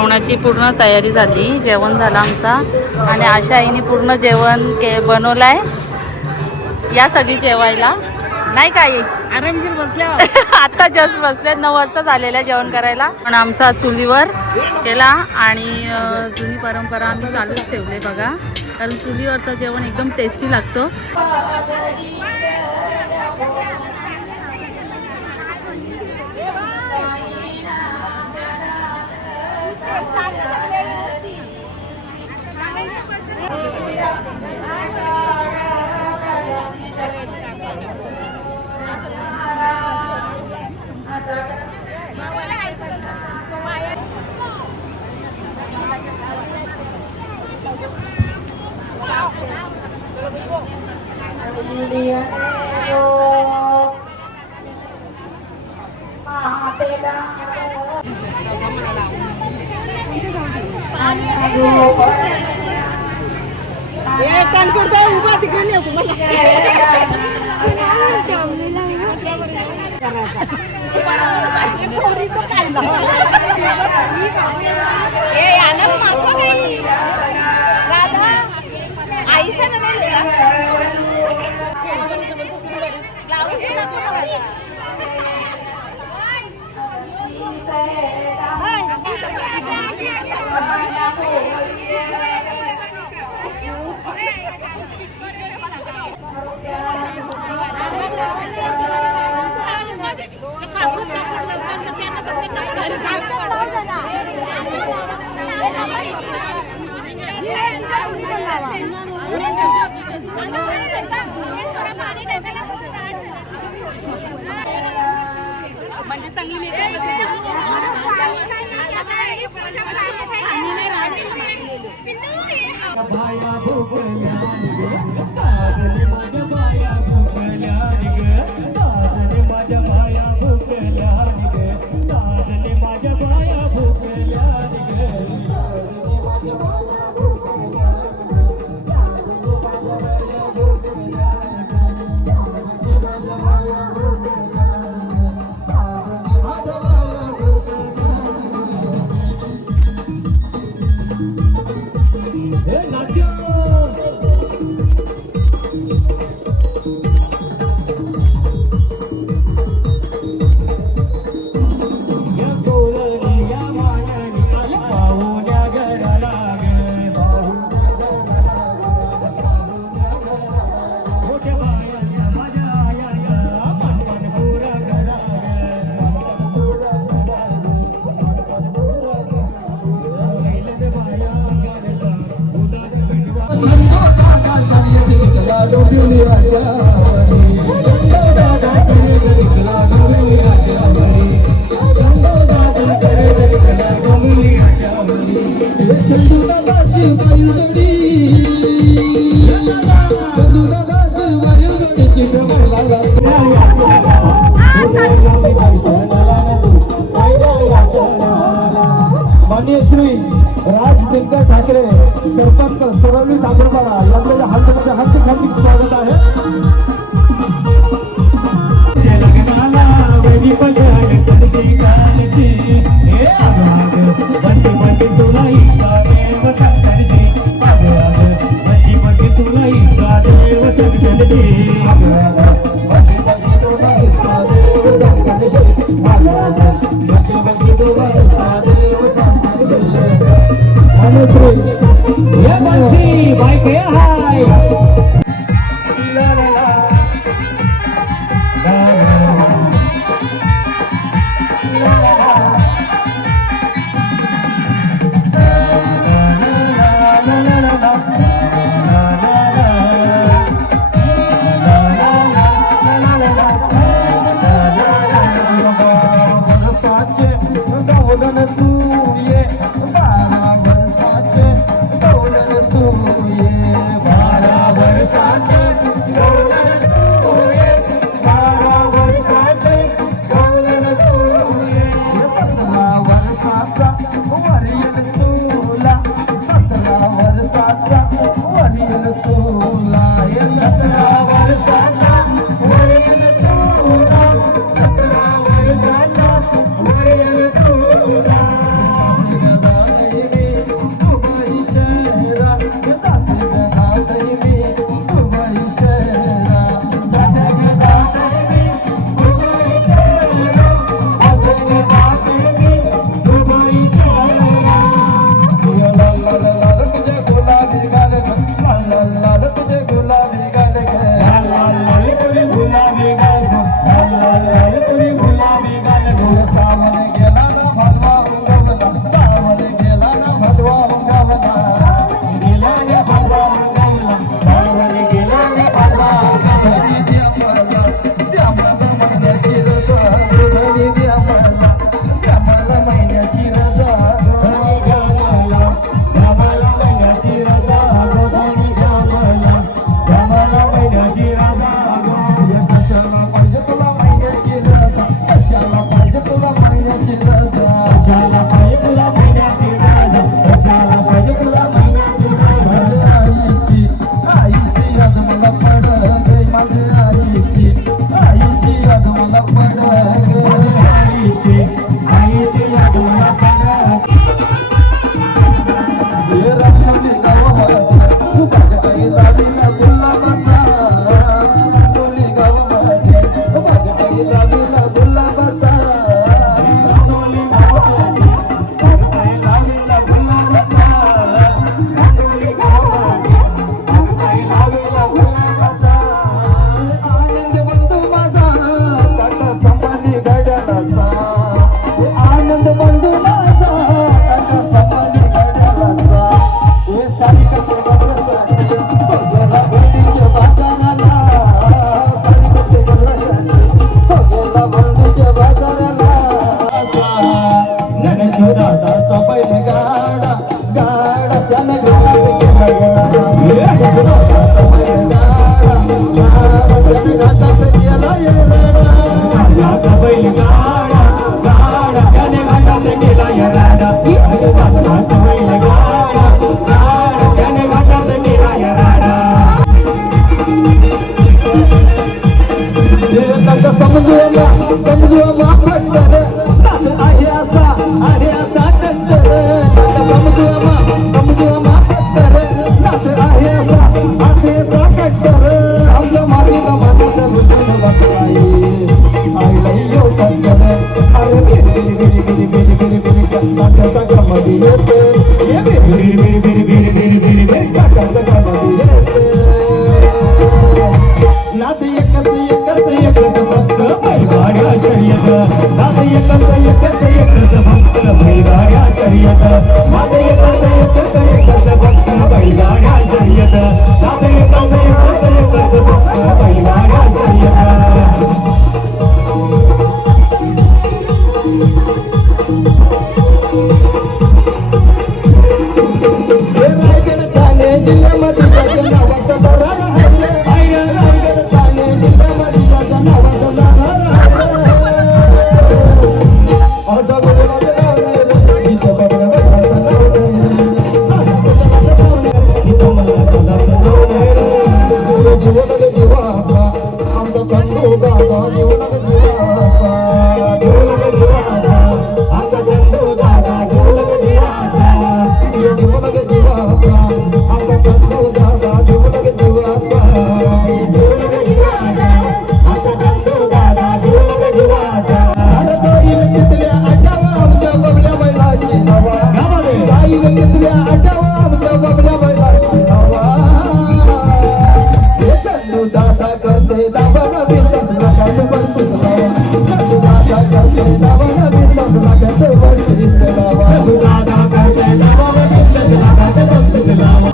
जेवणाची पूर्ण तयारी झाली, जेवण झालं आमचा आणि आशा आईने पूर्ण जेवण बनवलाय. या सगळी जेवायला नाही काही आरामशीर बसल्या. आता जस्ट बसले, 9 वाजता झालेल्या जेवण करायला. पण आमचा चुलीवर केला आणि जुनी परंपरा आम्ही चालूच ठेवले बघा, कारण चुलीवरचं जेवण एकदम टेस्टी लागतं. उभा तिकडे नाही तुम्हाला म्हणजे चांगली माननीय श्री राज दिनकर ठाकरे सरपंच सरवली ठाकरपाडा यांच्या हातामध्ये हार्दिक स्वागत आहे. गाडा गाडा त्याने घरात गेला गाडा त्याने घाटात गेला गाडा बैल गाडा गाडा त्याने घाटात गेला गाडा बैल गाडा गाडा त्याने घाटात गेला गाडा समजू पटकर आहे असा कट्टर समजू पटकर आहे असा कट्टर आमच्या मातीला मातीचा भूषण बसलाय आईला येऊ कट्टर अरे बिरी बिरी बिरी बिरी बिरी बिरी बिरी काकाचा गमती येते बिरी बिरी बिरी बिरी बिरी बिरी बिरी काकाचा गमती येते नाद एकच फक्त बैलगाड्या शर्यत नाद एकच फक्त बैलगाड्या शर्यत नाद एकच फक्त बैलगाड्या शर्यत नाद एकच फक्त बैलगाड्या शर्यत रायगड ठाणे जिल्ह्यामध्ये त्याचं नावाचं बरं आहे रायगड ठाणे जिल्ह्यामध्ये त्याचं नावाचं बरं असं बोलायचं नाव नाही रे इथं बघणं बसायचं नाव नाही इथं मला बसायचं नाव नाही रे जीवनाला जीवाचा आमचा चंदू दादा जीवनाला जीवाचा आमचा चंदू दादा जीवनाला जीवाचा जीवनाला जीवाचा आमचा चंदू दादा जीवनाला जीवाचा आमचा चंदू दादा जीवनाला जीवाचा आईला कितल्या आटावा आमच्या बबल्या बैलाची हवा आईला कितल्या आटावा आमच्या बबल्या बैलाची हवा हे चंदू दादा करते दाबाला बिंदास लागायचं बक्षीस लावा चंदू दादा करते दाबाला बिंदास लागायचं बक्षीस लावा चंदू दादा करते दाबाला बिंदास लागायचं बक्षीस लावा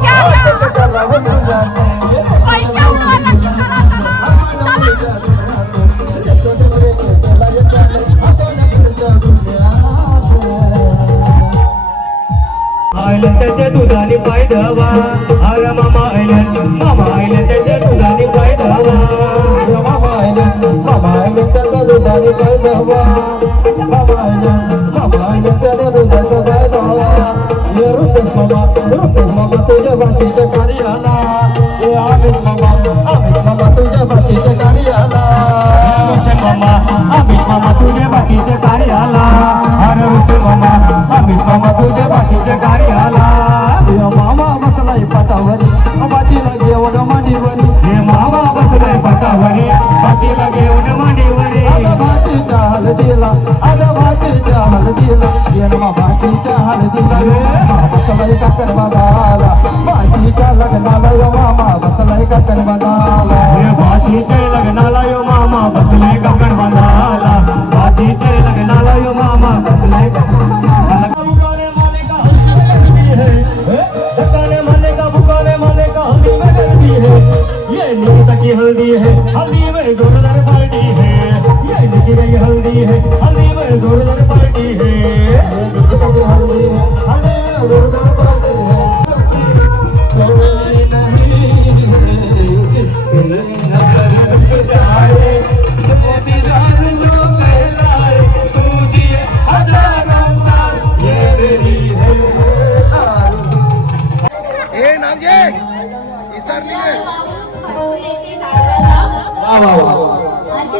आयलं त्याच्या दुधाने पाय धवा अरे मामा आयलं त्याच्या दुधाने पाय धवा मामा आयलं त्याच्या दुधाने पाय धवा मामा आयलं त्याच्या दुधाचा पाय धवा ये रुपेश मामा तुझ्या भाषेच्या कार्याला ये आमिष मामा तुझ्या भाषेच्या कार्याला आमिष मामा तुझ्या भाषेच्या कार्याला अरे रुपेश मामा आमिष मामा तुझ्या भाषेच्या कार्याला मामा बसलाय पाटावरी बाजीला घेऊन मांडीवरी हे मामा बसलाय पाटावरी बाजीला घेऊन मांडीवरी भाषेच्या हलदीला भाषेच्या हलदीला ये भाषेच्या हलदीला बसलाय काकण बघाला भाषेच्या लग्नाला यो मामा बसलाय काकण बघाला हे भाषेच्या लग्नाला यो मामा बसलाय काकण बघाला भाषेच्या लग्नाला यो मामा बसलाय भुकाने माने का हल्दी में गलती है ये नीता की हल्दी है हल्दी में गोरदार पार्टी है ये नीति की हल्दी है हल्दी में गोरदार पार्टी है हल्दी में गोरदार पार्टी है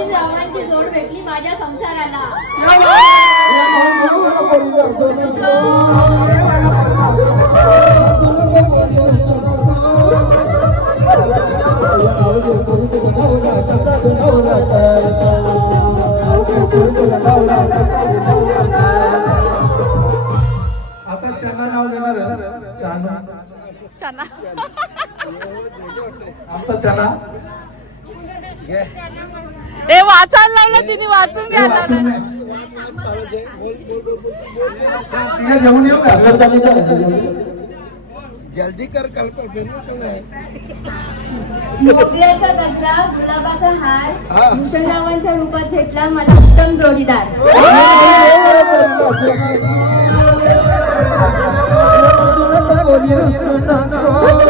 रामाची जोड भेटली माझ्या संसाराला. आता चना नाव देणार चना चना आमचा चना ते वाचायला लावलं तिने वाचून घ्यायला जेवण येऊ का जल्दी कर कल पर मोगऱ्याचा गजरा गुलाबाचा हार भूषणरावांच्या रूपात भेटला मला उत्तम जोडीदार. येऊ नको